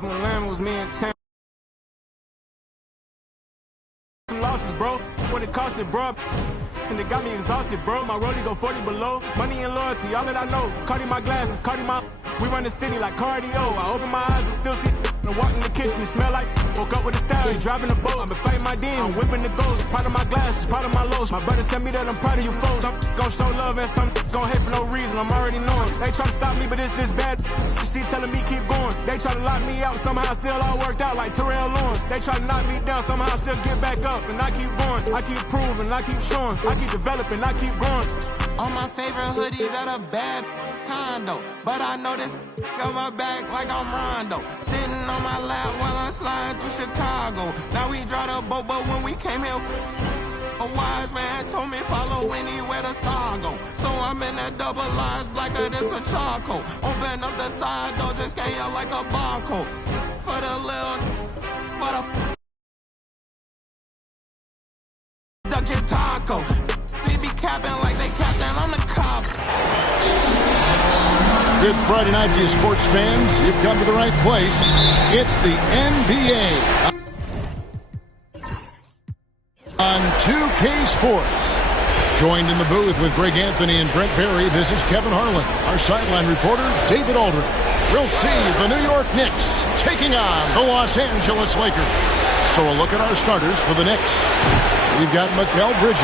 Land was me and Tim. Some losses, bro. What it cost it, bro. And it got me exhausted, bro. My rollie go 40 below. Money and loyalty, all that I know. Cardi my glasses, Cardi my. We run the city like cardio. I open my eyes and still see. And walk in the kitchen, it smell like. Woke up with a stallion, driving the boat. I've been fighting my demons, I'm whipping the ghost. Part of my glasses, part of my lows. My brother tell me that I'm proud of you folks. Some gon' show love and some gon' hate for no reason. I'm already knowing. They try to stop me, but it's this bad. She telling me keep going. They try to lock me out, somehow still all worked out like Terrell Lawrence. They try to knock me down, somehow still get back up. And I keep going, I keep proving, I keep showing. I keep developing, I keep growing. On my favorite hoodies at a bad condo, but I know this got my back like I'm Rondo. Sitting on my lap while I'm sliding through Chicago. Now we drive the boat, but when we came here, a wise man told me follow anywhere the star go. So I'm in that double lines, blacker than some charcoal. Open up the side door, just scan you like a barcode. For the little, for the duck taco. They be capping like they captain, I'm the cop. Good Friday night to you sports fans. You've come to the right place. It's the NBA on 2K Sports. Joined in the booth with Greg Anthony and Brent Barry, this is Kevin Harlan. Our sideline reporter, David Aldridge. We'll see the New York Knicks taking on the Los Angeles Lakers. So a look at our starters for the Knicks. We've got Mikal Bridges.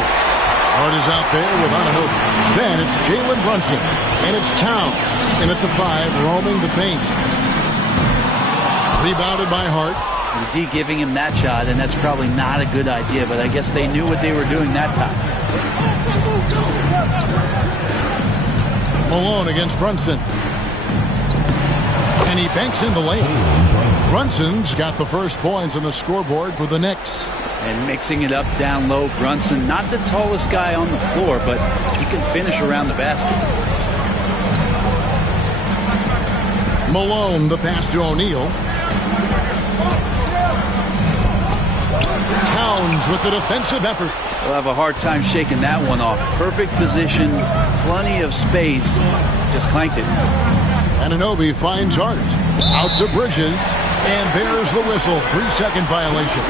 Hart is out there with Anunoby. Then it's Jalen Brunson. And it's Towns in at the 5, roaming the paint. Rebounded by Hart. D giving him that shot, and that's probably not a good idea, but I guess they knew what they were doing that time. Malone against Brunson. And he banks in the lane. Brunson's got the first points on the scoreboard for the Knicks. And mixing it up down low, Brunson, not the tallest guy on the floor, but he can finish around the basket. Malone, the pass to O'Neal. Towns with the defensive effort. They'll have a hard time shaking that one off. Perfect position, plenty of space, just clanked it. Anunoby finds Hart. Out to Bridges. And there's the whistle. 3-second violation.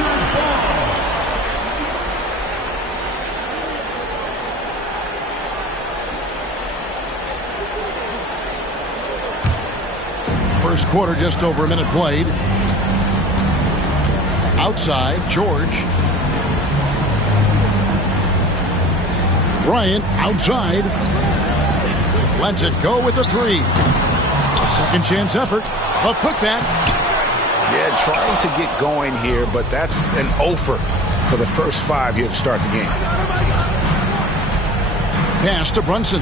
First quarter, just over a minute played. Outside, George. Bryant outside. Lets it go with the 3. A second chance effort. A putback. Yeah, trying to get going here, but that's an offer for the first 5 here to start the game. Pass to Brunson.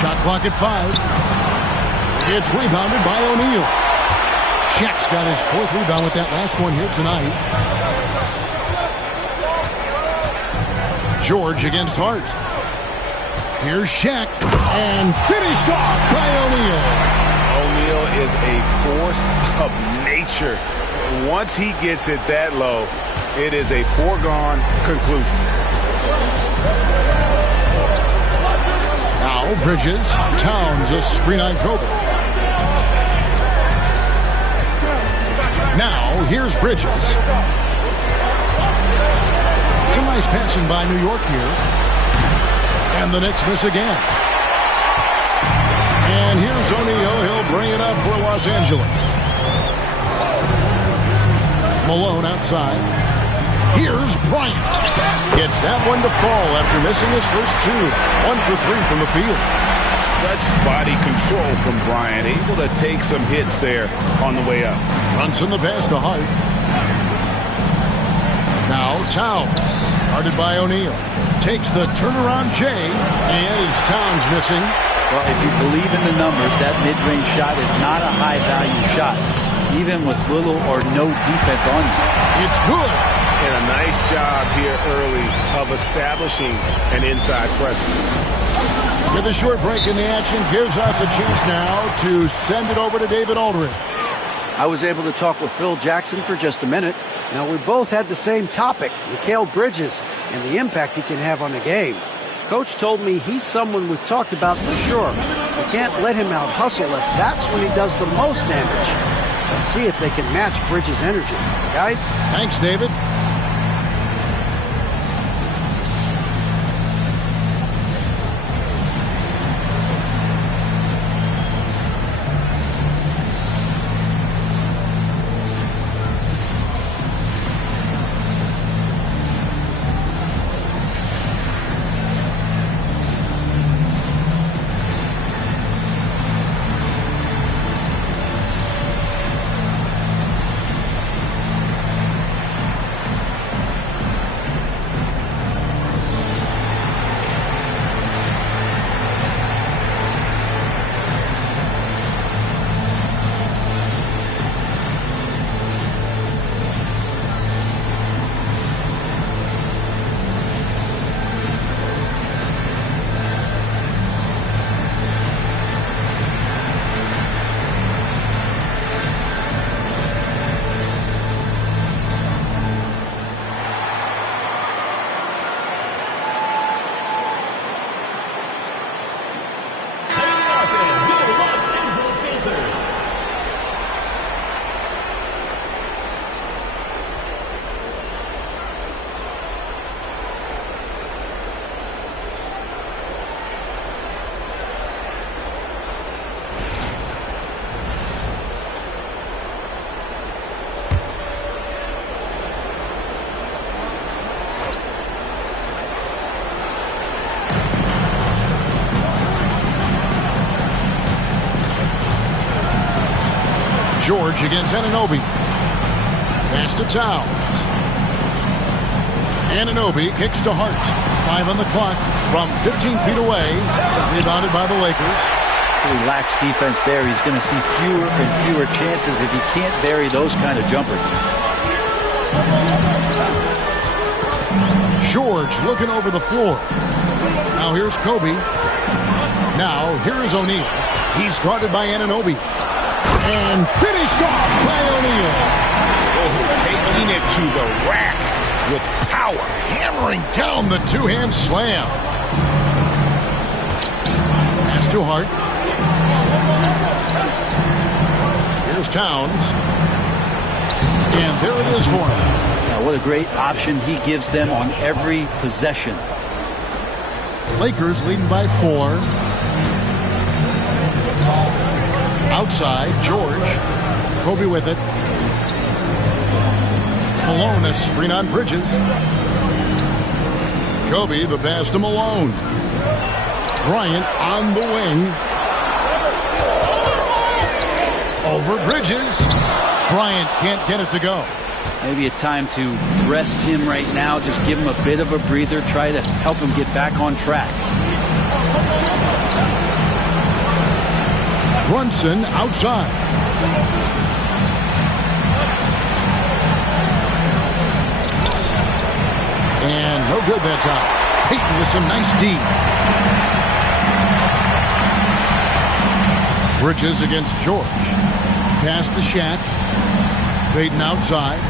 Shot clock at 5. It's rebounded by O'Neal. Shaq's got his 4th rebound with that last one here tonight. George against Hart. Here's Shaq. And finished off by O'Neal. O'Neal is a force of nature. Once he gets it that low, it is a foregone conclusion. Now Bridges. Towns a screen on Kobe. Now here's Bridges. Some nice passing by New York here. And the Knicks miss again. And here's O'Neal. He'll bring it up for Los Angeles. Malone outside. Here's Bryant. Gets that one to fall after missing his first 2. 1 for 3 from the field. Such body control from Bryant. Able to take some hits there on the way up. Brunson the pass to Hart. Now Towns. Guarded by O'Neal. Takes the turnaround J. And is Towns missing? Well, if you believe in the numbers, that mid-range shot is not a high-value shot, even with little or no defense on you. It's good. And a nice job here early of establishing an inside presence. With a short break in the action, gives us a chance now to send it over to David Aldridge. I was able to talk with Phil Jackson for just a minute. Now, we both had the same topic, Mikal Bridges. and the impact he can have on the game. Coach told me he's someone we've talked about for sure. We can't let him out-hustle us. That's when he does the most damage. Let's see if they can match Bridges' energy. Guys? Thanks, David. George against Anunoby. Pass to Towns. Anunoby kicks to Hart. 5 on the clock from 15 feet away. Rebounded by the Lakers. He lacks defense there. He's going to see fewer and fewer chances if he can't bury those kind of jumpers. George looking over the floor. Now here's Kobe. Now here is O'Neal. He's guarded by Anunoby. And finished off by O'Neal. Oh, taking it to the rack with power. Hammering down the two-hand slam. Pass to Hart. Here's Towns. And there it is for him. Now, what a great option he gives them on every possession. Lakers leading by 4. Outside, George. Kobe with it. Malone, a screen on Bridges. Kobe, the pass to Malone. Bryant on the wing. Over Bridges. Bryant can't get it to go. Maybe a time to rest him right now. Just give him a bit of a breather. Try to help him get back on track. Brunson outside. And no good that time. Payton with some nice D. Bridges against George. Pass to Shaq. Payton outside.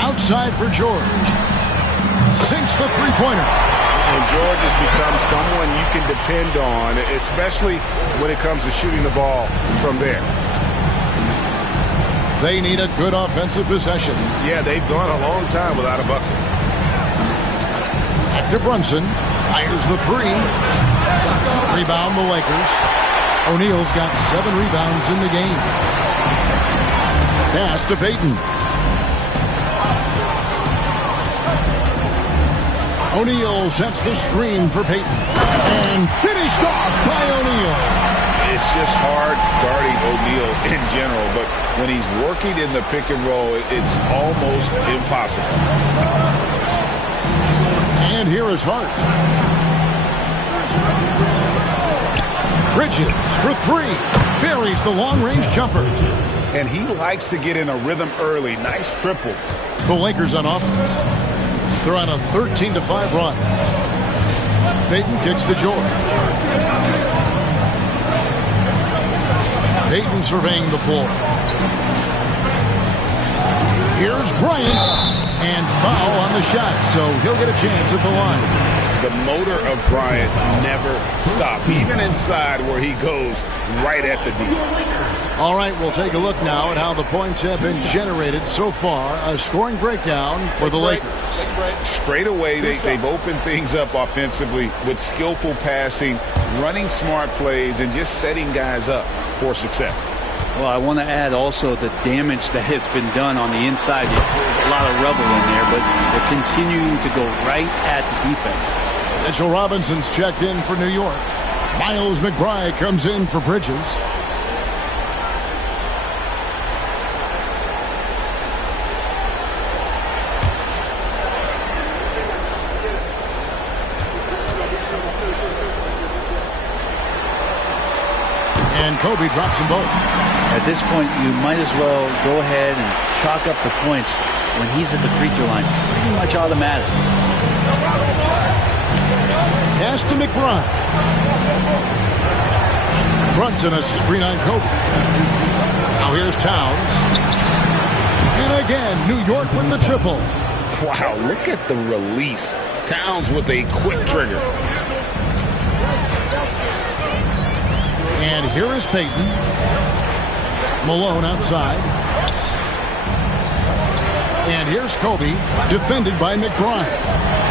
Outside for George. Sinks the three-pointer. And George has become someone you can depend on, especially when it comes to shooting the ball from there. They need a good offensive possession. Yeah, they've gone a long time without a bucket. Back to Brunson. Fires the three. Rebound the Lakers. O'Neal's got 7 rebounds in the game. Pass to Payton. O'Neal sets the screen for Payton. And finished off by O'Neal. It's just hard guarding O'Neal in general, but when he's working in the pick and roll, it's almost impossible. And here is Hart. Bridges for 3. Buries the long-range jumper. And he likes to get in a rhythm early. Nice triple. The Lakers on offense. They're on a 13-5 run. Payton kicks to George. Payton surveying the floor. Here's Bryant. And foul on the shot, so he'll get a chance at the line. The motor of Bryant never stops, even inside where he goes right at the D. All right, we'll take a look now at how the points have been generated so far. A scoring breakdown for the Lakers. Straight away, they've opened things up offensively with skillful passing, running smart plays, and just setting guys up for success. Well, I want to add also the damage that has been done on the inside. A lot of rubble in there, but they're continuing to go right at the defense. Mitchell Robinson's checked in for New York. Miles McBride comes in for Bridges. And Kobe drops them both. At this point, you might as well go ahead and chalk up the points when he's at the free throw line. Pretty much automatic. Pass to McBride. Brunson a screen on Kobe. Now here's Towns. And again, New York with the triple. Wow, look at the release. Towns with a quick trigger. And here is Payton. Malone outside. And here's Kobe, defended by McBride.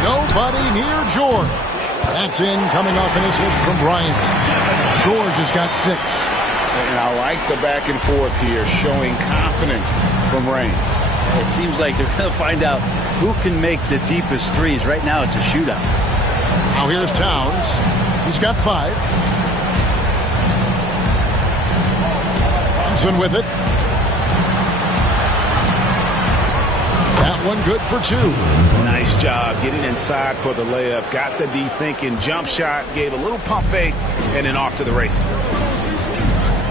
Nobody near George. That's in, coming off an assist from Bryant. George has got 6. And I like the back and forth here, showing confidence from Rain. It seems like they're going to find out who can make the deepest threes. Right now, it's a shootout. Now here's Towns. He's got 5. Thompson with it. That one good for 2. Nice job getting inside for the layup. Got the D thinking. Jump shot. Gave a little pump fake. And then off to the races.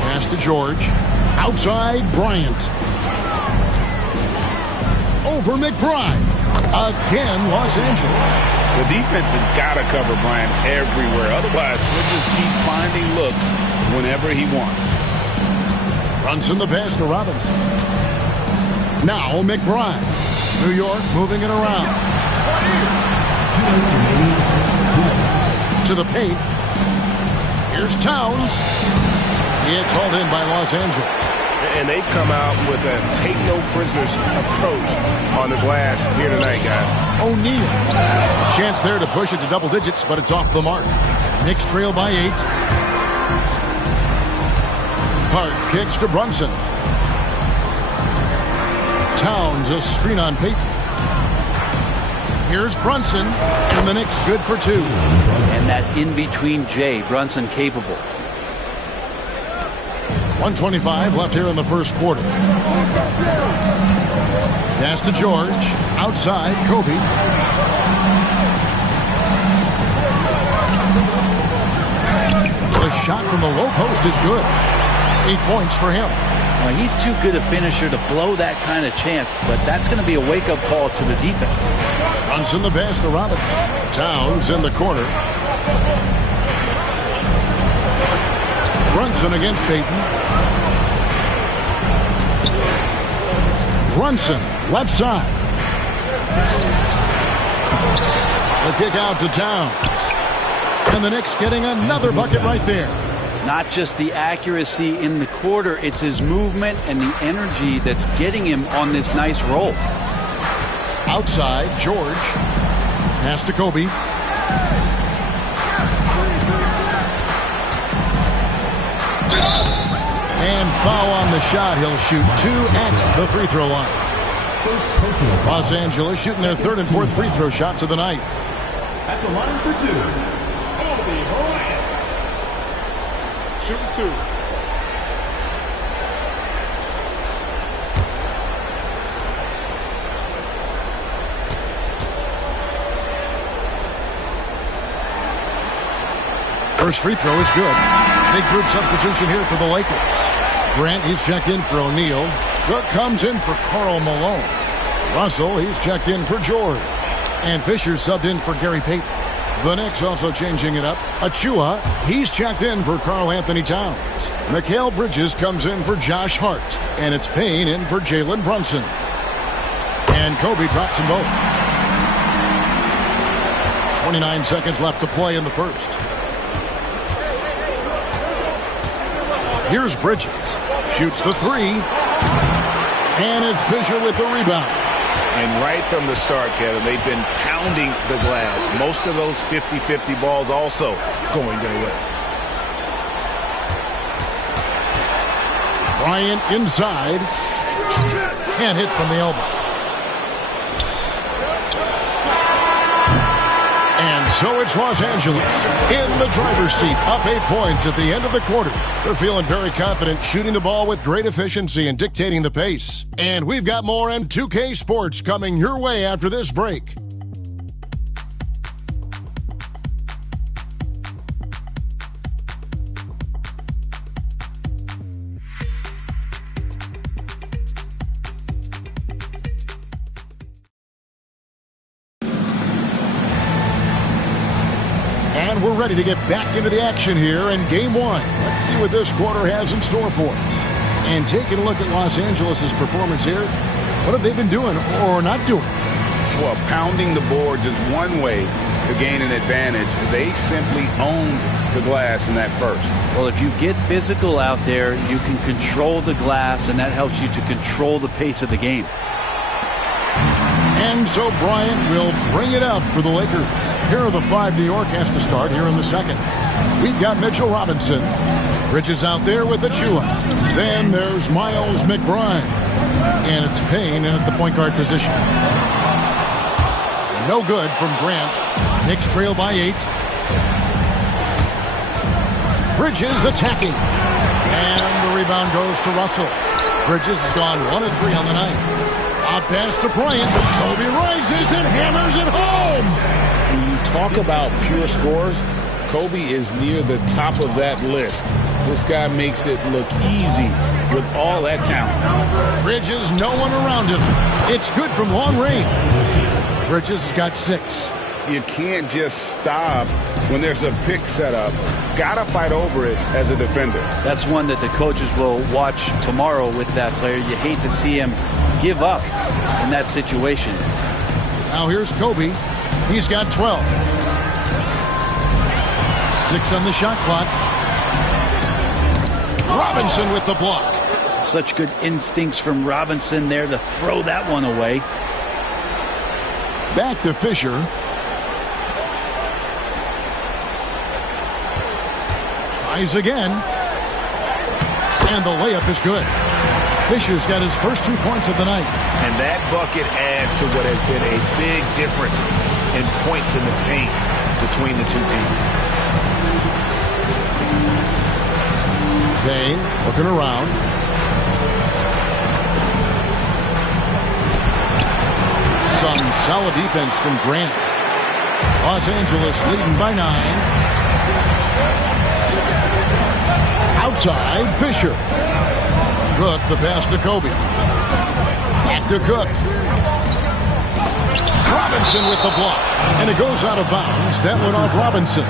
Pass to George. Outside Bryant. Over McBride. Again, Los Angeles. The defense has got to cover Bryant everywhere. Otherwise, we'll just keep finding looks whenever he wants. Brunson the pass to Robinson. Now McBride. New York moving it around. To the paint. Here's Towns. It's hauled in by Los Angeles. And they've come out with a take-no-prisoners approach on the glass here tonight, guys. O'Neal. Chance there to push it to double digits, but it's off the mark. Knicks trail by 8. Hart kicks to Brunson. Towns a screen on Payton. Here's Brunson, and the Knicks good for 2. And that in-between J, Brunson capable. 1:25 left here in the first quarter. Pass to George. Outside, Kobe. The shot from the low post is good. 8 points for him. Well, he's too good a finisher to blow that kind of chance, but that's going to be a wake-up call to the defense. Brunson the pass to Robinson. Towns in the corner. Brunson against Payton. Brunson, left side. The kick out to Towns. And the Knicks getting another bucket right there. Not just the accuracy in the quarter, it's his movement and the energy that's getting him on this nice roll. Outside, George. Pass to Kobe. And foul on the shot. He'll shoot 2 at the free throw line. Los Angeles shooting their 3rd and 4th free throw shots of the night. At the line for 2, Kobe Bryant. Shooting 2. First free throw is good. Big group substitution here for the Lakers. Grant, he's checked in for O'Neal. Cook comes in for Karl Malone. Russell, he's checked in for George. And Fisher subbed in for Gary Payton. The Knicks also changing it up. Achua, he's checked in for Karl Anthony Towns. Mikal Bridges comes in for Josh Hart. And it's Payne in for Jalen Brunson. And And Kobe drops them both. 29 seconds left to play in the first. Here's Bridges. Shoots the three. And it's Fisher with the rebound. And right from the start, Kevin, they've been pounding the glass. Most of those 50-50 balls also going their way. Bryant inside. Can't hit from the elbow. And so it's Los Angeles in the driver's seat, up 8 points at the end of the quarter. They're feeling very confident, shooting the ball with great efficiency and dictating the pace. And we've got more M2K Sports coming your way after this break. And we're ready to get back into the action here in Game 1. Let's see what this quarter has in store for us. And taking a look at Los Angeles' performance here, what have they been doing or not doing? Well, pounding the boards is one way to gain an advantage. They simply owned the glass in that first. Well, if you get physical out there, you can control the glass, and that helps you to control the pace of the game. And so Bryant will bring it up for the Lakers. Here are the 5 New York has to start here in the second. We've got Mitchell Robinson. Bridges out there with Achua. Then there's Miles McBride. And it's Payne in at the point guard position. No good from Grant. Knicks trail by 8. Bridges attacking. And the rebound goes to Russell. Bridges has gone 1 of 3 on the night. Up pass to Bryant. Kobe rises and hammers it home. When you talk about pure scores, Kobe is near the top of that list. This guy makes it look easy with all that talent. Bridges, no one around him. It's good from long range. Bridges has got 6. You can't just stop when there's a pick set up. Gotta fight over it as a defender. That's one that the coaches will watch tomorrow with that player. You hate to see him give up in that situation. Now here's Kobe. He's got 12. 6 on the shot clock. Robinson with the block. Such good instincts from Robinson there to throw that one away. Back to Fisher. Tries again. And the layup is good. Fisher's got his first 2 points of the night. And that bucket adds to what has been a big difference in points in the paint between the two teams. Payne looking around. Some solid defense from Grant. Los Angeles leading by 9. Outside, Fisher. Cook, the pass to Kobe. Back to Cook. Robinson with the block. And it goes out of bounds. That went off Robinson.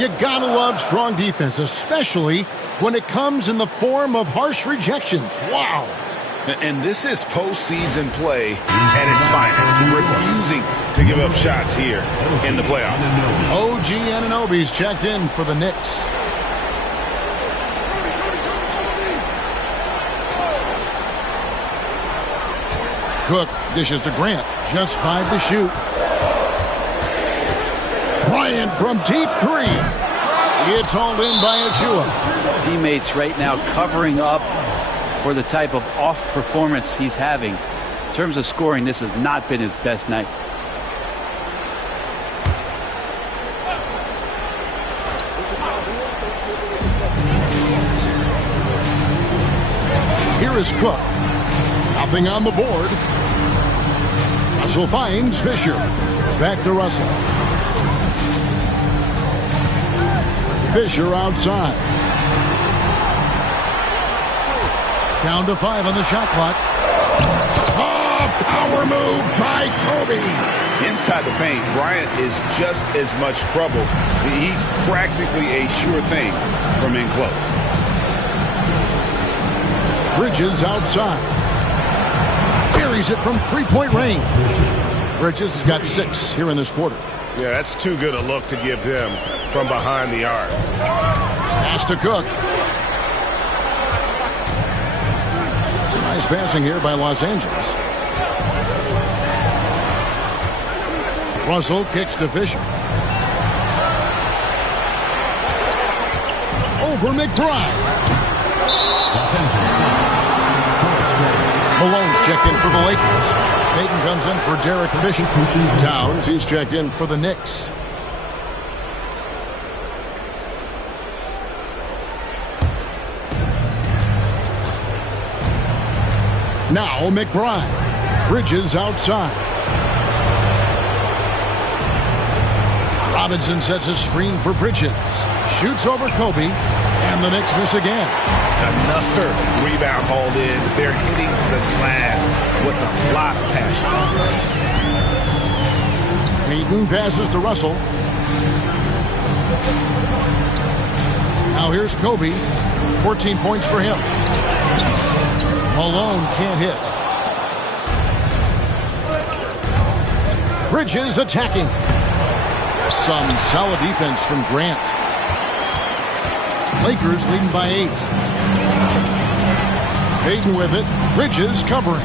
You gotta love strong defense, especially when it comes in the form of harsh rejections. Wow. And this is postseason play at its finest. Refusing to give up shots here in the playoffs. OG Anunoby's checked in for the Knicks. Cook dishes to Grant. Just 5 to shoot. Bryant from deep 3. It's hauled in by Achua. Teammates right now covering up for the type of off performance he's having. In terms of scoring, this has not been his best night. Here is Cook. Nothing on the board. Russell finds Fisher. Back to Russell. Fisher outside. Down to 5 on the shot clock. Oh, power move by Kobe. Inside the paint, Bryant is just as much trouble. He's practically a sure thing from in close. Bridges outside. buries it from three-point range. Bridges has got 6 here in this quarter. Yeah, that's too good a look to give him from behind the arc. Pass to Cook. Nice passing here by Los Angeles. Russell kicks to Fisher. Over McBride. Malone's checked in for the Lakers. Payton comes in for Derek Fisher. Towns, he's checked in for the Knicks. Now McBride. Bridges outside. Robinson sets a screen for Bridges. Shoots over Kobe. And the Knicks miss again. Another rebound hauled in. They're hitting the glass with a lot of passion. Payton passes to Russell. Now here's Kobe. 14 points for him. Malone can't hit. Bridges attacking. Some solid defense from Grant. Lakers leading by 8. Payton with it. Bridges covering.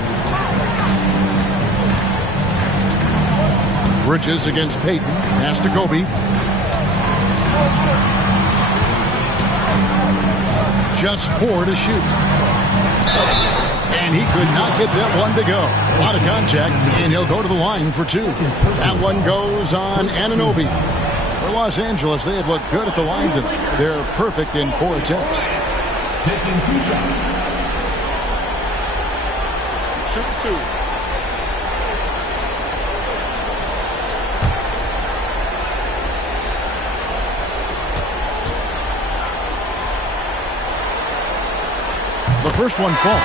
Bridges against Payton. Pass to Kobe. Just 4 to shoot. And he could not get that one to go. A lot of contact, and he'll go to the line for 2. That one goes on Anunoby. For Los Angeles, they have looked good at the line tonight. They're perfect in 4 attempts. Taking 2 shots. Shoot 2. The first one falls.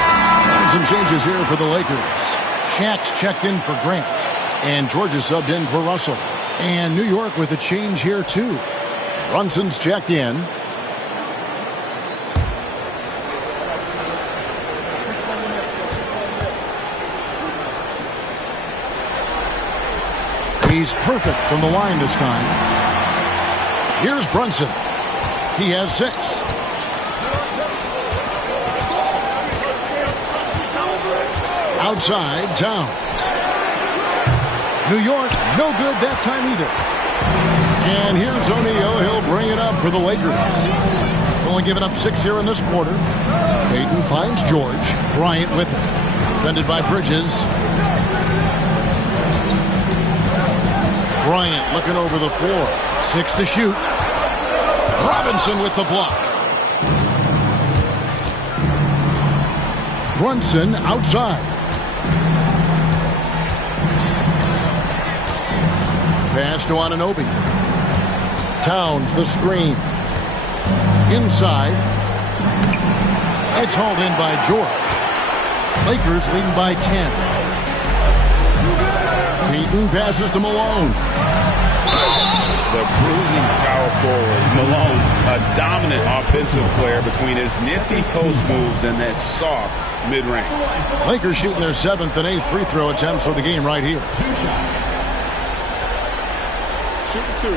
And some changes here for the Lakers. Shaq's checked in for Grant. And Georgia subbed in for Russell. And New York with a change here, too. Brunson's checked in. He's perfect from the line this time. Here's Brunson. He has 6. Outside, Towns. New York, no good that time either. And here's O'Neal. He'll bring it up for the Lakers. Only giving up 6 here in this quarter. Payton finds George. Bryant with him. Defended by Bridges. Bryant looking over the floor. 6 to shoot. Robinson with the block. Brunson outside. Pass to Anunoby. Towns the screen. Inside. It's hauled in by George. Lakers leading by 10. Payton passes to Malone. The bruising power forward, Malone, a dominant offensive player between his nifty post moves and that soft mid-range. Lakers shooting their 7th and 8th free throw attempts for the game right here. 2 shots. Shoot 2.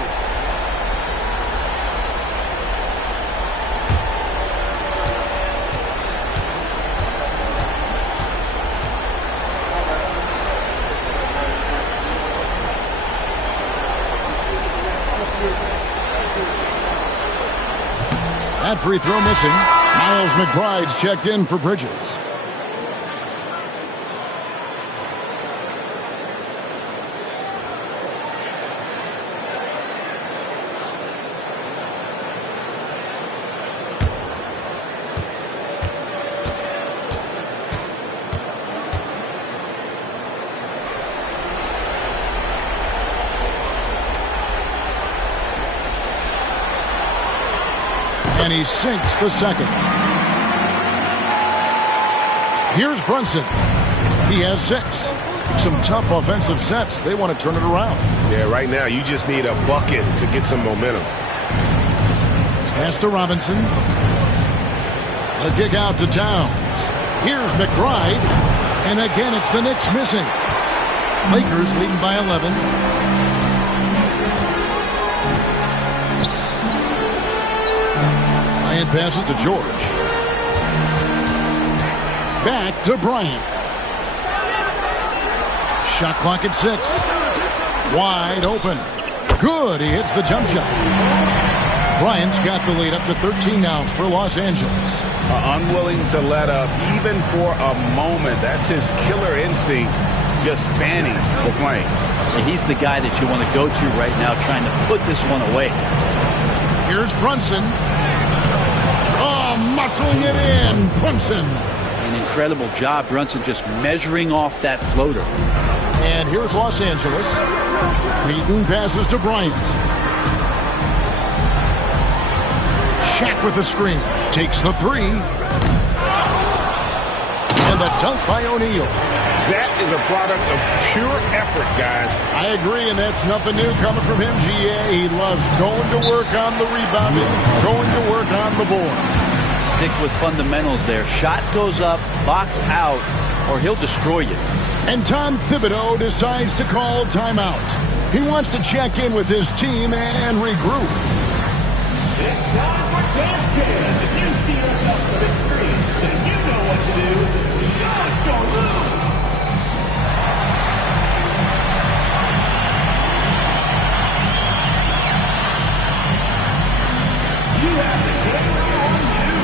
That free throw missing. Miles McBride's checked in for Bridges. And he sinks the second. Here's Brunson. He has 6. Some tough offensive sets. They want to turn it around. Yeah, right now you just need a bucket to get some momentum. Pass to Robinson. The kick out to Towns. Here's McBride. And again, it's the Knicks missing. Lakers leading by 11. Bryant passes to George. Back to Bryant. Shot clock at 6. Wide open. Good. He hits the jump shot. Bryant's got the lead up to 13 now for Los Angeles. Unwilling to let up even for a moment. That's his killer instinct, just fanning the flame. And he's the guy that you want to go to right now trying to put this one away. Here's Brunson. Oh, muscling it in. Brunson. An incredible job, Brunson, just measuring off that floater. And here's Los Angeles. Beaton passes to Bryant. Shaq with the screen. Takes the 3. And the dunk by O'Neal. That is a product of pure effort, guys. I agree, and that's nothing new coming from him, GA. He loves going to work on the rebounding, going to work on the board. Stick with fundamentals there. Shot goes up, box out, or he'll destroy you. And Tom Thibodeau decides to call timeout. He wants to check in with his team and regroup. It's time for Gaskin. If you see yourself on the big screen, then you know what to do. Shot for Lou. You have the camera on you.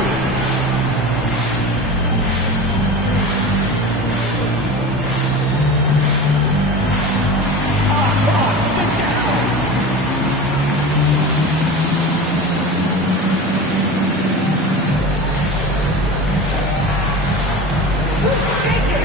Sit down.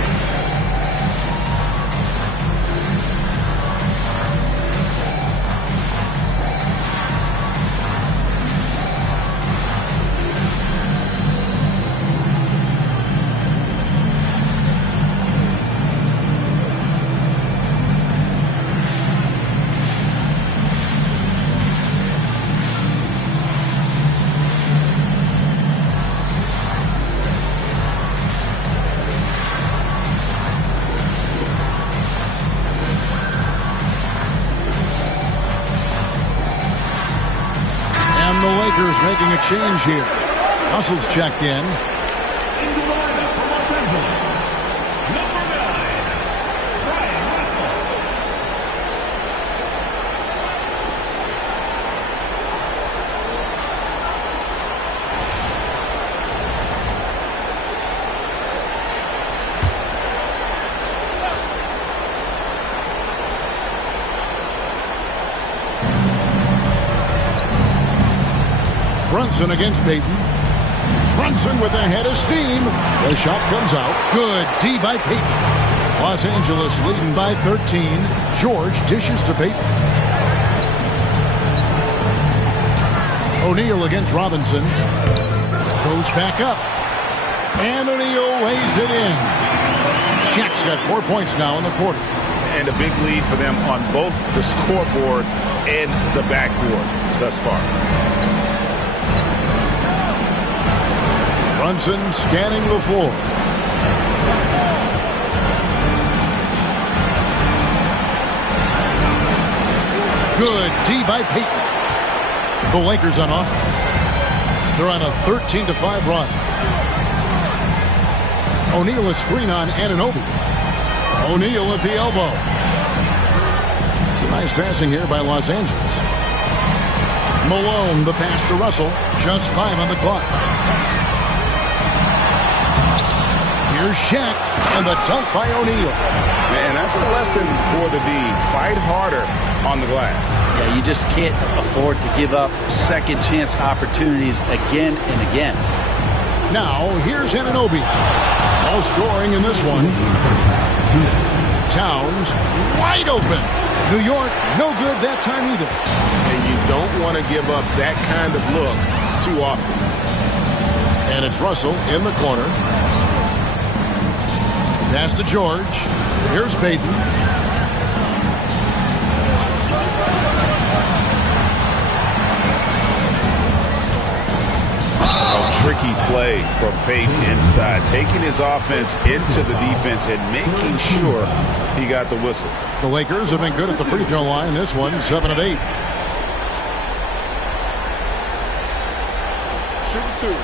Making a change here. Russell's checked in. Into the lineup for Los Angeles. Number 9, Brian Russell. Brunson against Payton. Brunson with a head of steam. The shot comes out. Good D by Payton. Los Angeles leading by 13. George dishes to Payton. O'Neal against Robinson. Goes back up. And O'Neal lays it in. Shaq's got 4 points now in the quarter. And a big lead for them on both the scoreboard and the backboard thus far. Brunson scanning the floor. Good D by Payton. The Lakers on offense. They're on a 13-5 run. O'Neal a screen on Anunoby. O'Neal at the elbow. Nice passing here by Los Angeles. Malone the pass to Russell. Just 5 on the clock. Here's Shaq, and the dunk by O'Neal. And that's a lesson for the D. Fight harder on the glass. Yeah, you just can't afford to give up second chance opportunities again and again. Now, here's Anunoby. All scoring in this one. Towns, wide open. New York, no good that time either. And you don't want to give up that kind of look too often. And it's Russell in the corner. Pass to George. Here's Payton. Oh, tricky play from Peyton inside, taking his offense into the defense and making sure he got the whistle. The Lakers have been good at the free throw line. This one, 7 of 8. Shooting 2.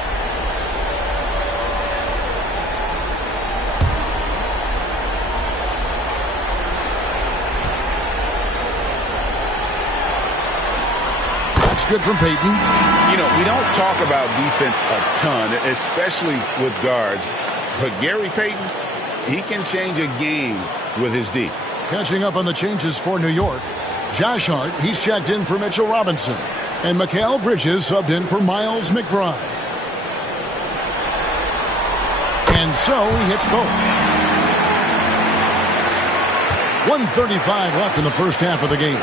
That's good from Peyton. You know, we don't talk about defense a ton, especially with guards. But Gary Payton, he can change a game with his D. Catching up on the changes for New York. Josh Hart, he's checked in for Mitchell Robinson. And Mikal Bridges subbed in for Miles McBride. And so he hits both. 1:35 left in the first half of the game.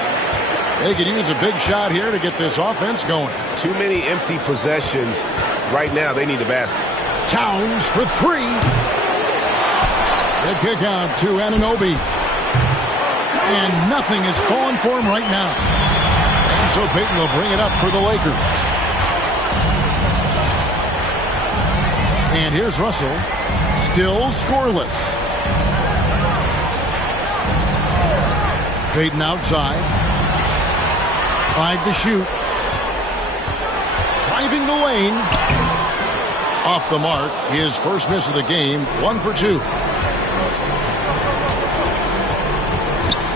They could use a big shot here to get this offense going. Too many empty possessions. Right now, they need a basket. Towns for 3. The kick out to Anunoby. And nothing is falling for him right now. And so Peyton will bring it up for the Lakers. And here's Russell. Still scoreless. Peyton outside. 5 to shoot. Driving the lane. Off the mark. His first miss of the game. 1 for 2.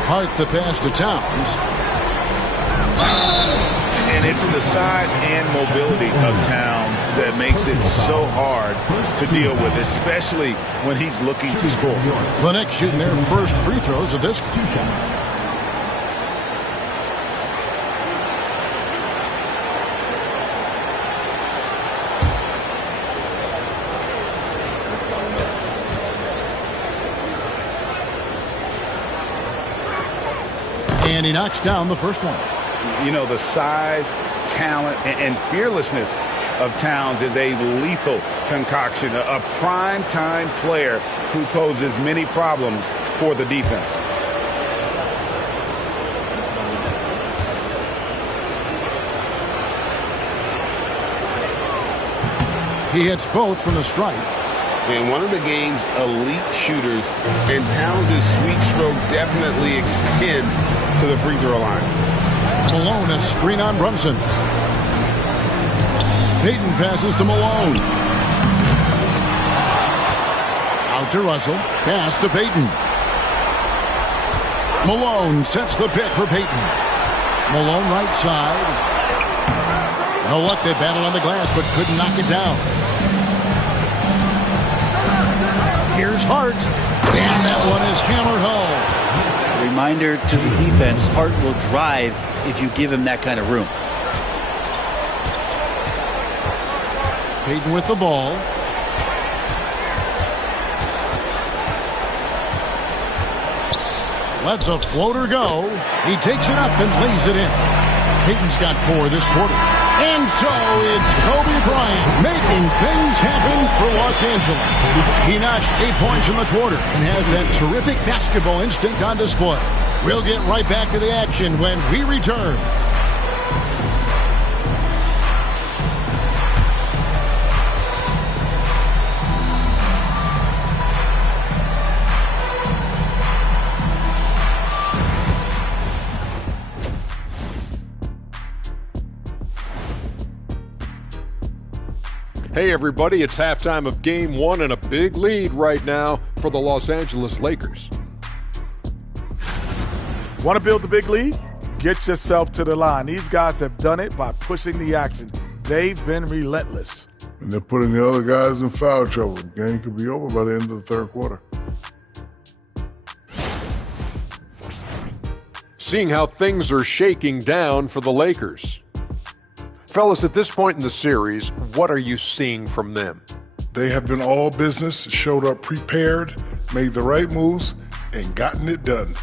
Hart the pass to Towns. And it's the size and mobility of Towns that makes it so hard to deal with, especially when he's looking to score. The Knicks shooting their first free throws of this. 2 shots. And he knocks down the first one. You know, the size, talent, and fearlessness of Towns is a lethal concoction, a prime-time player who poses many problems for the defense. He hits both from the stripe. And one of the game's elite shooters, and Towns' sweet stroke definitely extends to the free throw line. Malone, a screen on Brunson. Peyton passes to Malone. Out to Russell. Pass to Peyton. Malone sets the pick for Peyton. Malone right side. No luck, they battled on the glass, but couldn't knock it down. Here's Hart. And that one is hammered home. Reminder to the defense, Hart will drive if you give him that kind of room. Peyton with the ball. Lets a floater go. He takes it up and lays it in. Peyton's got 4 this quarter. And so it's Kobe Bryant making things happen for Los Angeles. He notched 8 points in the quarter and has that terrific basketball instinct on display. We'll get right back to the action when we return. Hey everybody, it's halftime of Game 1 and a big lead right now for the Los Angeles Lakers. Want to build the big lead? Get yourself to the line. These guys have done it by pushing the action. They've been relentless. And they're putting the other guys in foul trouble. The game could be over by the end of the third quarter. Seeing how things are shaking down for the Lakers. Fellas, at this point in the series, what are you seeing from them? They have been all business, showed up prepared, made the right moves, and gotten it done.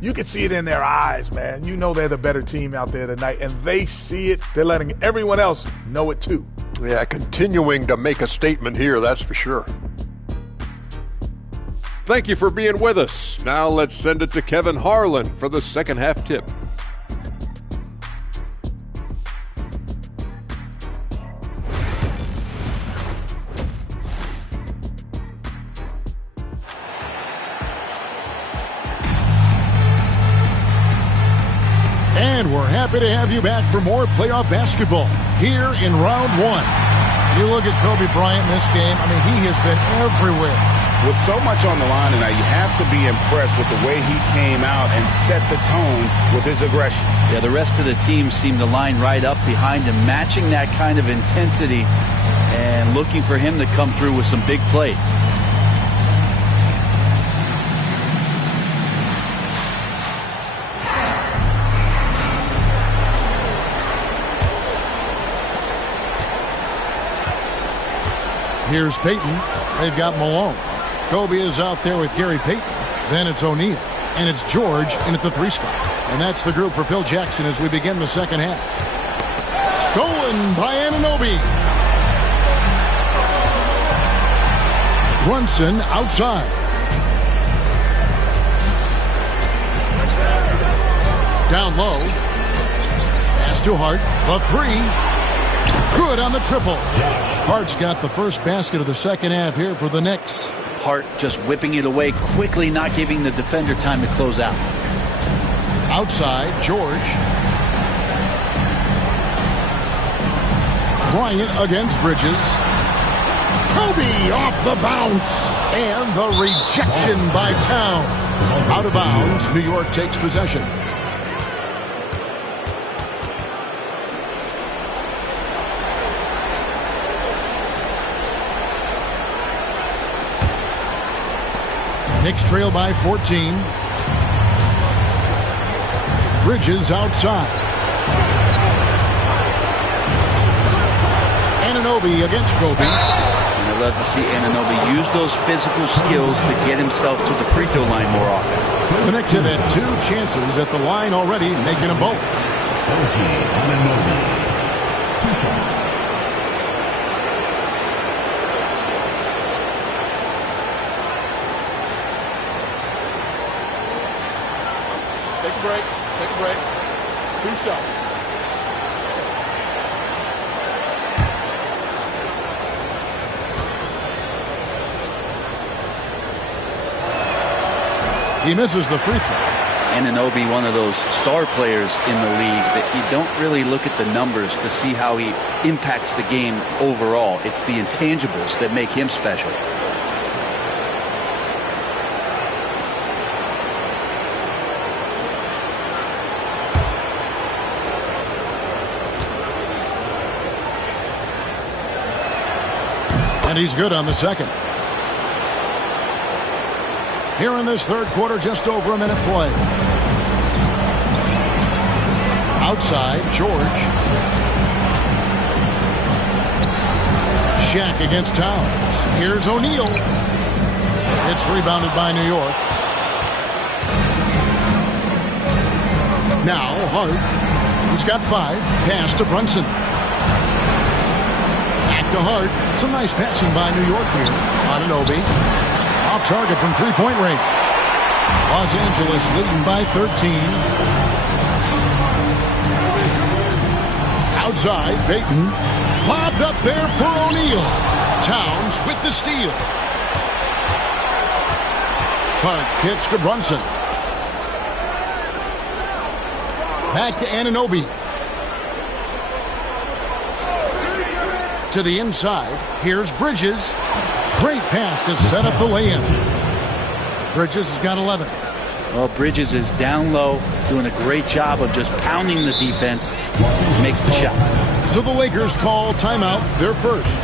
You can see it in their eyes, man. You know they're the better team out there tonight, and they see it. They're letting everyone else know it too. Yeah, continuing to make a statement here, that's for sure. Thank you for being with us. Now let's send it to Kevin Harlan for the second half tip. And we're happy to have you back for more playoff basketball here in round one. You look at Kobe Bryant in this game, I mean, he has been everywhere. With so much on the line tonight, you have to be impressed with the way he came out and set the tone with his aggression. Yeah, the rest of the team seemed to line right up behind him, matching that kind of intensity and looking for him to come through with some big plays. Here's Payton. They've got Malone. Kobe is out there with Gary Payton. Then it's O'Neal. And it's George in at the 3 spot. And that's the group for Phil Jackson as we begin the second half. Stolen by Anunoby. Brunson outside. Down low. Pass to Hart. The 3. Good on the triple. Hart's got the first basket of the second half here for the Knicks. Hart just whipping it away quickly, not giving the defender time to close out. Outside, George. Bryant against Bridges. Kobe off the bounce. And the rejection by Towns. Out of bounds, New York takes possession. Knicks trail by 14. Bridges outside. Anunoby against Kobe. And I love to see Anunoby use those physical skills to get himself to the free throw line more often. The Knicks have had 2 chances at the line already, making them both. R1G Anunoby. 2 shots. Take a break. Take a break. 2 shots. He misses the free throw. Anunoby, one of those star players in the league that you don't really look at the numbers to see how he impacts the game overall. It's the intangibles that make him special. And he's good on the second. Here in this third quarter, just over a minute play. Outside, George. Shaq against Towns. Here's O'Neal. It's rebounded by New York. Now, Hart. He's got 5. Pass to Brunson. Back to Hart. Some nice passing by New York here. Anunoby. Off target from three-point range. Los Angeles leading by 13. Outside, Payton. Lobbed up there for O'Neal. Towns with the steal. Hart kicks to Brunson. Back to Anunoby. To the inside. Here's Bridges. Great pass to set up the lay-in. Bridges has got 11. Well, Bridges is down low, doing a great job of just pounding the defense. Makes the shot. So the Lakers call timeout, their first.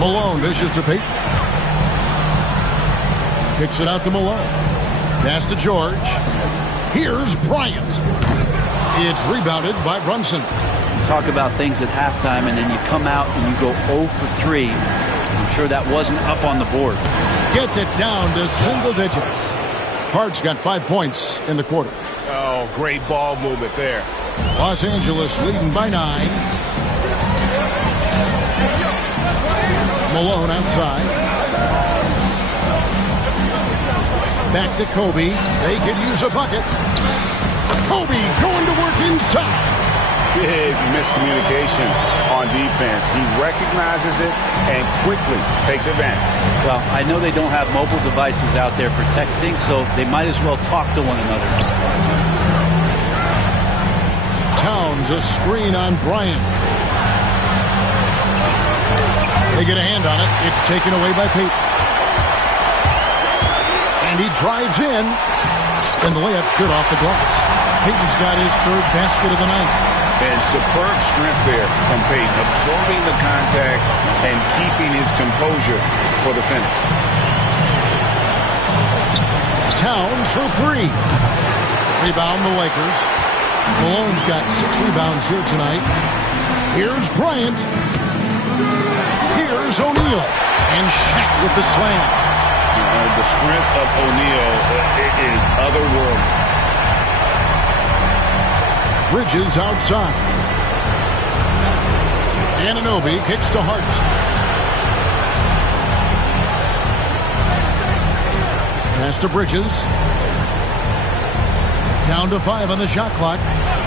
Malone dishes to Peyton. Kicks it out to Malone. Pass to George. Here's Bryant. It's rebounded by Brunson. Talk about things at halftime, and then you come out and you go 0 for 3. I'm sure that wasn't up on the board. Gets it down to single digits. Hart's got 5 points in the quarter. Oh, great ball movement there. Los Angeles leading by 9. Malone outside. Back to Kobe. They could use a bucket. Kobe going to work inside. Big miscommunication on defense. He recognizes it and quickly takes advantage. Well, I know they don't have mobile devices out there for texting, so they might as well talk to one another. Towns a screen on Bryant. They get a hand on it. It's taken away by Peyton. And he drives in. And the layup's good off the glass. Peyton's got his 3rd basket of the night. And superb strength there from Peyton, absorbing the contact and keeping his composure for the finish. Towns for 3. Rebound the Lakers. Malone's got 6 rebounds here tonight. Here's Bryant. Here's O'Neal. And Shaq with the slam. The strength of O'Neal is otherworldly. Bridges outside. Anunoby kicks to Hart. Pass to Bridges. Down to 5 on the shot clock.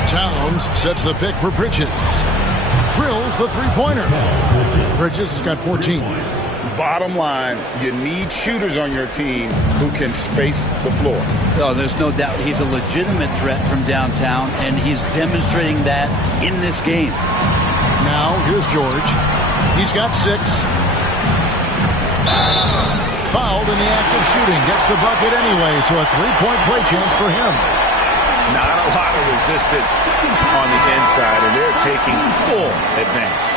Towns sets the pick for Bridges. Drills the three-pointer. Bridges has got 14. Bottom line, you need shooters on your team who can space the floor. Oh, there's no doubt he's a legitimate threat from downtown, and he's demonstrating that in this game. Now, here's George. He's got 6. Fouled in the act of shooting. Gets the bucket anyway, so a 3-point play chance for him. Not a lot of resistance on the inside, and they're taking full advantage.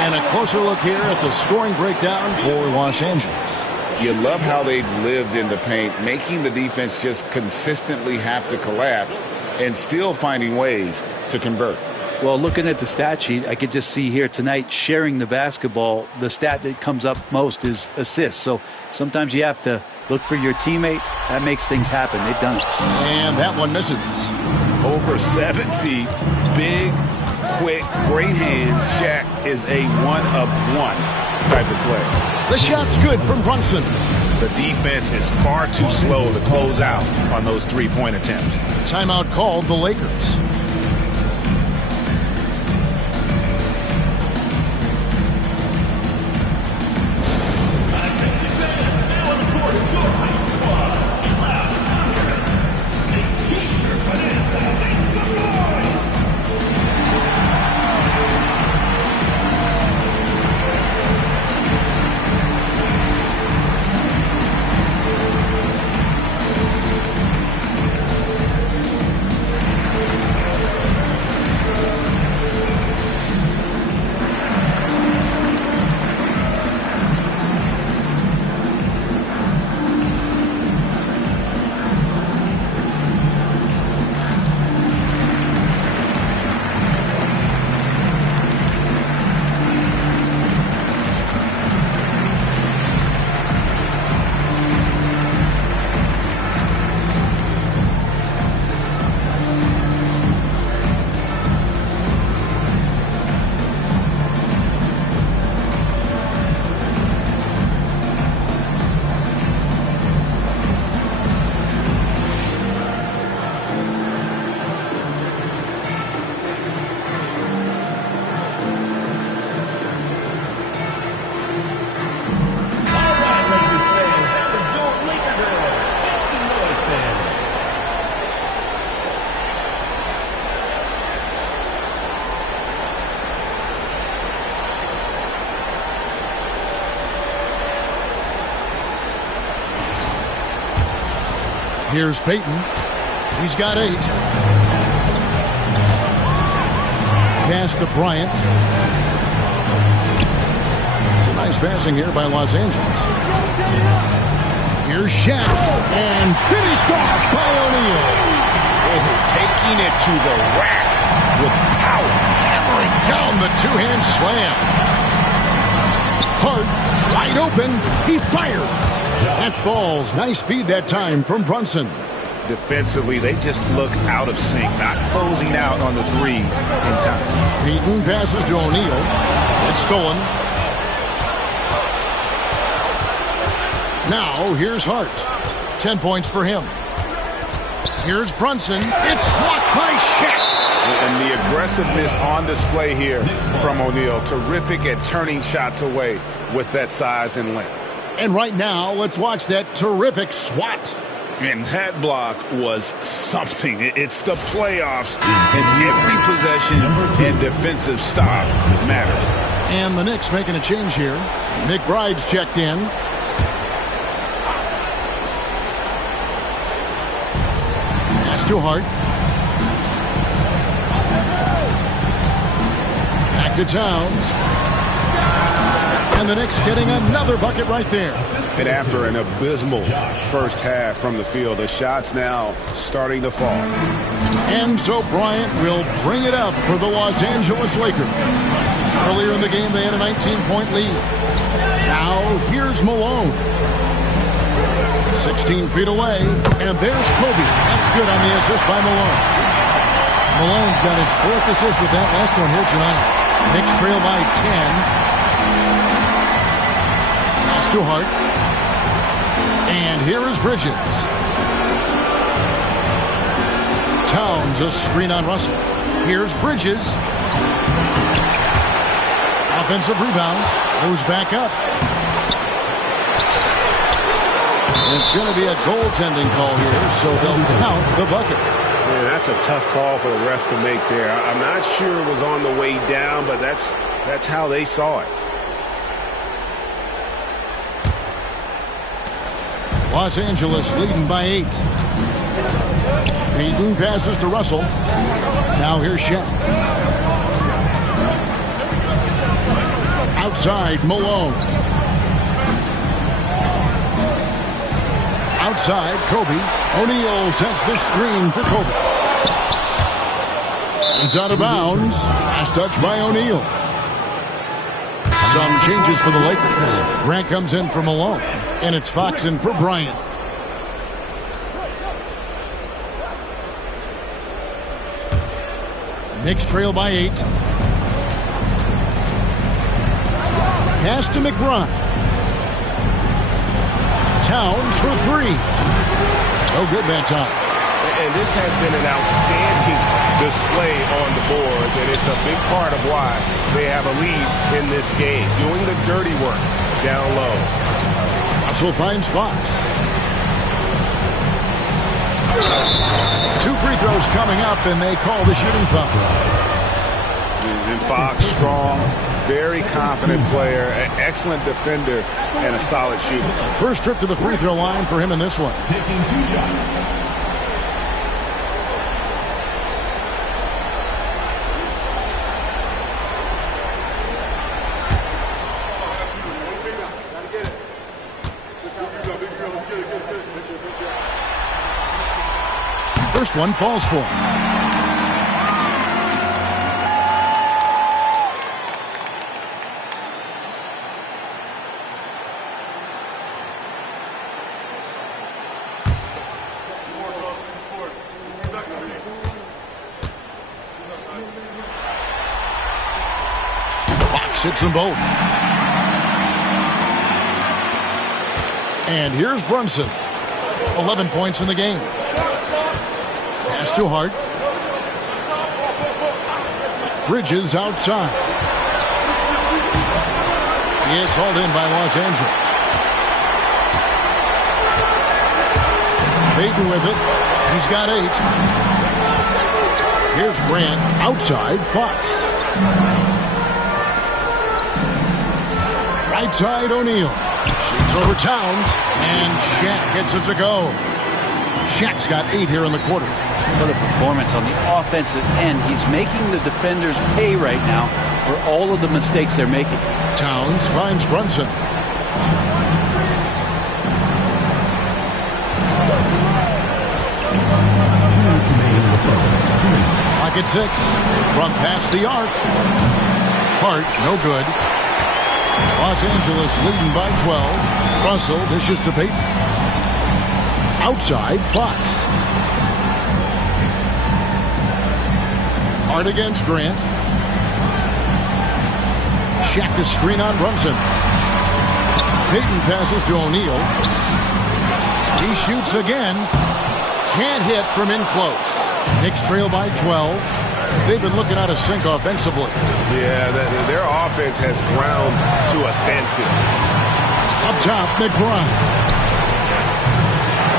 And a closer look here at the scoring breakdown for Los Angeles. You love how they've lived in the paint, making the defense just consistently have to collapse and still finding ways to convert. Well, looking at the stat sheet, I could just see here tonight sharing the basketball. The stat that comes up most is assists. So sometimes you have to look for your teammate. That makes things happen. They've done it. And that one misses. Over 7 feet, big, quick, great hands. Shaq is a one-of-one type of play. The shot's good from Brunson. The defense is far too slow to close out on those 3-point attempts. Timeout called the Lakers. Here's Peyton. He's got 8. Pass to Bryant. Nice passing here by Los Angeles. Here's Shaq. And finished off by O'Neal. Taking it to the rack with power. Hammering down the two-hand slam. Hart, wide open. He fires. That falls. Nice feed that time from Brunson. Defensively, they just look out of sync, not closing out on the threes in time. Peyton passes to O'Neal. It's stolen. Now, here's Hart. 10 points for him. Here's Brunson. It's blocked by Shaq. And the aggressiveness on display here from O'Neal. Terrific at turning shots away with that size and length. And right now, let's watch that terrific swat. And that block was something. It's the playoffs, and every possession and defensive stop matters. And the Knicks making a change here. McBride's checked in. Pass to Hart. Back to Towns. And the Knicks getting another bucket right there. And after an abysmal first half from the field, the shots now starting to fall. And so Bryant will bring it up for the Los Angeles Lakers. Earlier in the game, they had a 19-point lead. Now, here's Malone. 16 feet away, and there's Kobe. That's good on the assist by Malone. Malone's got his 4th assist with that last one here tonight. Knicks trail by 10. To Hart. And here is Bridges. Towns, a screen on Russell. Here's Bridges. Offensive rebound. Goes back up. It's going to be a goaltending call here, so they'll count the bucket. Man, that's a tough call for the ref to make there. I'm not sure it was on the way down, but that's how they saw it. Los Angeles leading by 8. Peyton passes to Russell. Now here's Shaq. Outside, Malone. Outside, Kobe. O'Neal sets the screen for Kobe. It's out of bounds. Last touch by O'Neal. Some changes for the Lakers. Grant comes in for Malone. And it's Fox in for Bryant. Knicks trail by 8. Pass to McBride. Towns for 3. No good that time. And this has been an outstanding display on the board, and it's a big part of why they have a lead in this game. Doing the dirty work down low. Russell finds Fox. 2 free throws coming up, and they call the shooting foul. And Fox, strong, very confident player, an excellent defender, and a solid shooter. First trip to the free throw line for him in this one. Taking 2 shots. First one falls for him. Fox hits them both. And here's Brunson. 11 points in the game. Pass to Hart. Bridges outside. It's hauled in by Los Angeles. Peyton with it. He's got 8. Here's Grant outside Fox. Right side O'Neal. Shoots over Towns. And Shaq gets it to go. Shaq's got 8 here in the quarter. What a performance on the offensive end. He's making the defenders pay right now for all of the mistakes they're making. Towns finds Brunson. Pocket 6 from past the arc. Hart, no good. Los Angeles leading by 12. Russell dishes to Peyton. Outside, Fox. Hart against Grant. Shaq a screen on Brunson. Peyton passes to O'Neal. He shoots again. Can't hit from in close. Knicks trail by 12. They've been looking out of sync offensively. Yeah, their offense has ground to a standstill. Up top, McBride.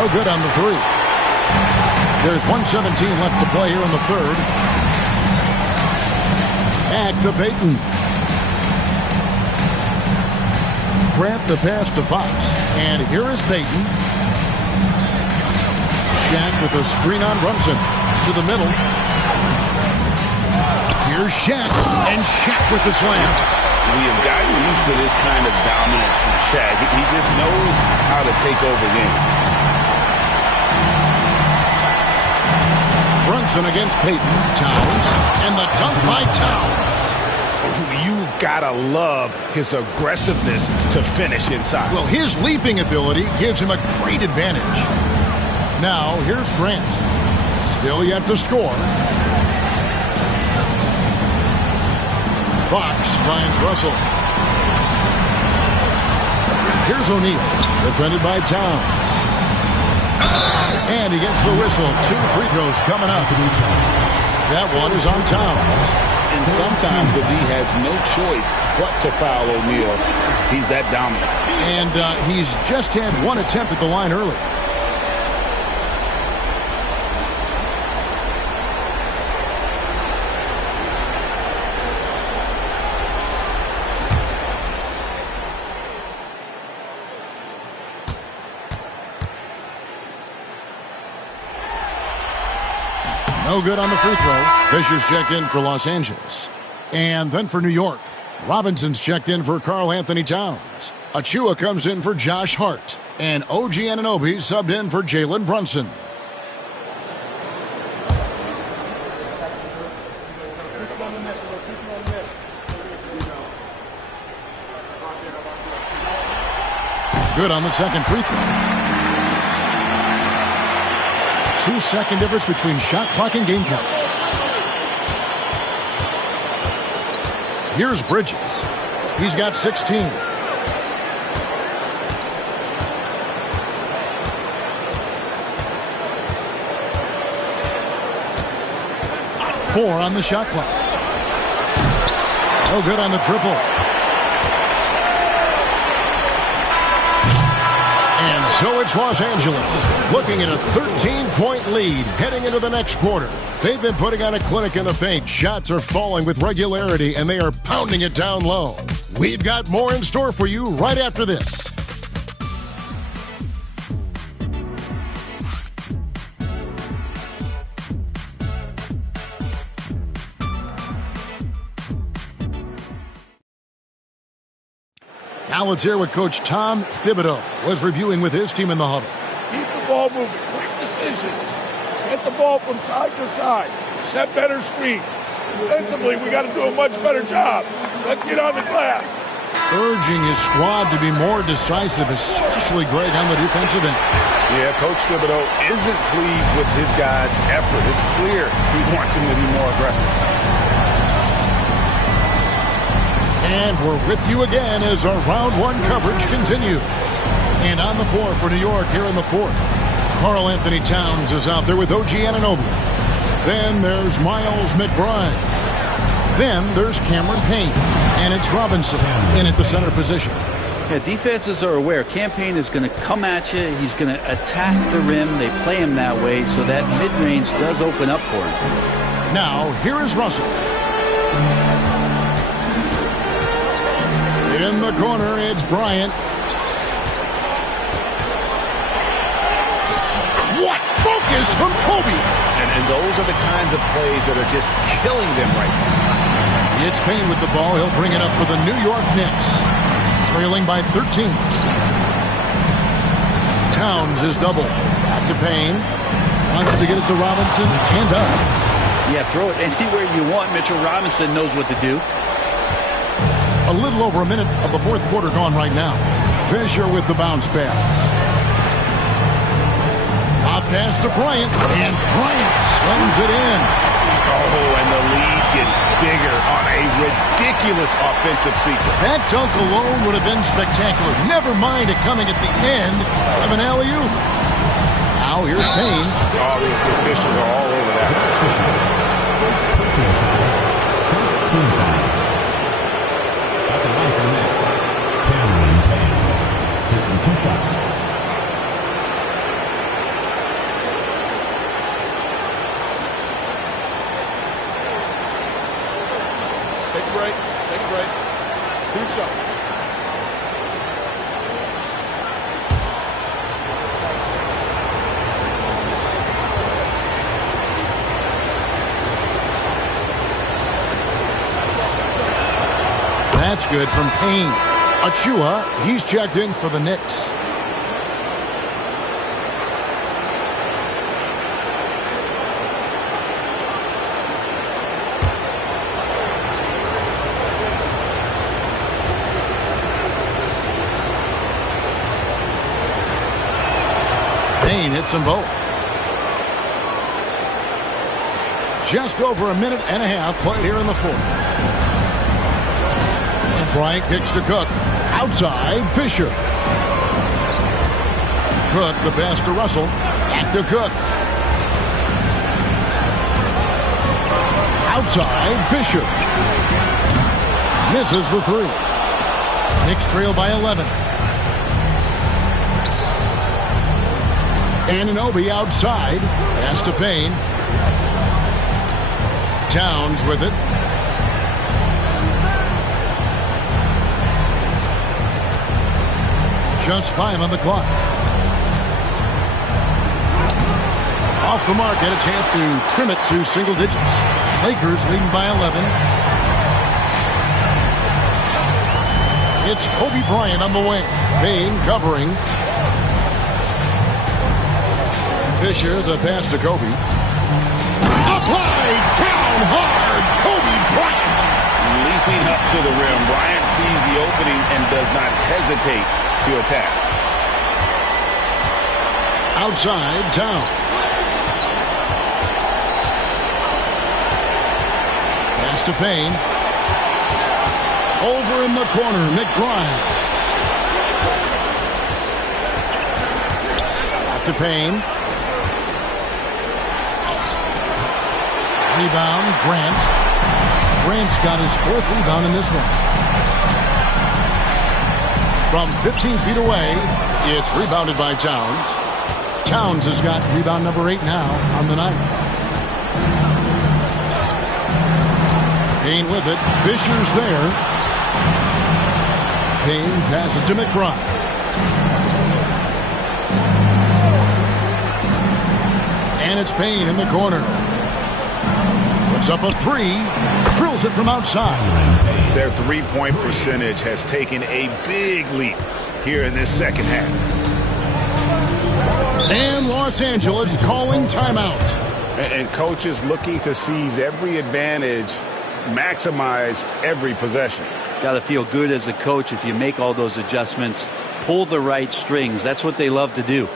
No good on the three. There's 1:17 left to play here in the third. Back to Peyton. Grant the pass to Fox. And here is Peyton. Shaq with a screen on Brunson. To the middle. Here's Shaq. And Shaq with the slam. We have gotten used to this kind of dominance from Shaq. He just knows how to take over games. Brunson against Peyton. Towns. And the dunk by Towns. You've got to love his aggressiveness to finish inside. Well, his leaping ability gives him a great advantage. Now, here's Grant. Still yet to score. Fox finds Russell. Here's O'Neal. Defended by Towns. And he gets the whistle. 2 free throws coming up. That one is on Towns. And sometimes the D has no choice but to foul O'Neal. He's that dominant. And he's just had one attempt at the line early. No good on the free throw. Fisher's checked in for Los Angeles. And then for New York, Robinson's checked in for Karl Anthony Towns. Achua comes in for Josh Hart. And OG Anunoby subbed in for Jalen Brunson. Good on the second free throw. 2-second difference between shot clock and game clock. Here's Bridges. He's got 16. Four on the shot clock. No good on the triple. And so it's Los Angeles, looking at a 13-point lead heading into the next quarter. They've been putting on a clinic in the paint. Shots are falling with regularity, and they are pounding it down low. We've got more in store for you right after this. Now let's hear what Coach Tom Thibodeau was reviewing with his team in the huddle. Keep the ball moving, quick decisions. Get the ball from side to side. Set better screens. Defensively, we got to do a much better job. Let's get on the glass. Urging his squad to be more decisive, especially Greg on the defensive end. Yeah, Coach Thibodeau isn't pleased with his guys' effort. It's clear he wants them to be more aggressive. And we're with you again as our round one coverage continues. And on the floor for New York here in the fourth, Karl Anthony Towns is out there with OG Anunoby. Then there's Miles McBride. Then there's Cameron Payne. And it's Robinson in at the center position. Yeah, defenses are aware. Campaign is going to come at you. He's going to attack the rim. They play him that way, so that mid-range does open up for him. Now, here is Russell. In the corner, it's Bryant. What focus from Kobe! And those are the kinds of plays that are just killing them right now. It's Payne with the ball. He'll bring it up for the New York Knicks. Trailing by 13. Towns is double. Back to Payne. Wants to get it to Robinson and does. Yeah, throw it anywhere you want. Mitchell Robinson knows what to do. A little over a minute of the fourth quarter gone right now. Fisher with the bounce pass. Hot pass to Bryant, and Bryant slams it in. Oh, and the lead gets bigger on a ridiculous offensive sequence. That dunk alone would have been spectacular. Never mind it coming at the end of an alley-oop. Now here's Payne. Oh, the officials are all over that. First team foul. At the line for the Knicks, Cameron Payne. Taking 2 shots. Take a break. Take a break. 2 shots. That's good from Payne. Achua, he's checked in for the Knicks. Payne hits them both. Just over a minute and a half played here in the fourth. Bryant kicks to Cook. Outside, Fisher. Cook, the pass to Russell. Back to Cook. Outside, Fisher. Misses the 3. Knicks trail by 11. Anunoby outside. Pass to Payne. Towns with it. Just 5 on the clock. Off the mark, had a chance to trim it to single digits. Lakers leading by 11. It's Kobe Bryant on the wing. Payne covering. Fisher, the pass to Kobe. Applied down hard. Kobe Bryant. Leaping up to the rim, Bryant sees the opening and does not hesitate to attack. Outside, Towns. Pass to Payne. Over in the corner, McBride. Back to Payne. Rebound, Grant. Grant's got his 4th rebound in this one. From 15 feet away, it's rebounded by Towns. Towns has got rebound number 8 now on the night. Payne with it. Fisher's there. Payne passes to McBride. And it's Payne in the corner. Puts up a 3. Drills it from outside. Their three-point percentage has taken a big leap here in this second half. And Los Angeles calling timeout. And coaches looking to seize every advantage, maximize every possession. Got to feel good as a coach if you make all those adjustments, pull the right strings. That's what they love to do.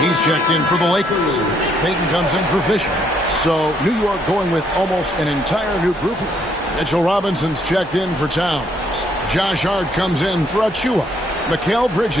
He's checked in for the Lakers. Payton comes in for Fisher. So New York going with almost an entire new group here. Mitchell Robinson's checked in for Towns. Josh Hart comes in for Achua. Mikal Bridges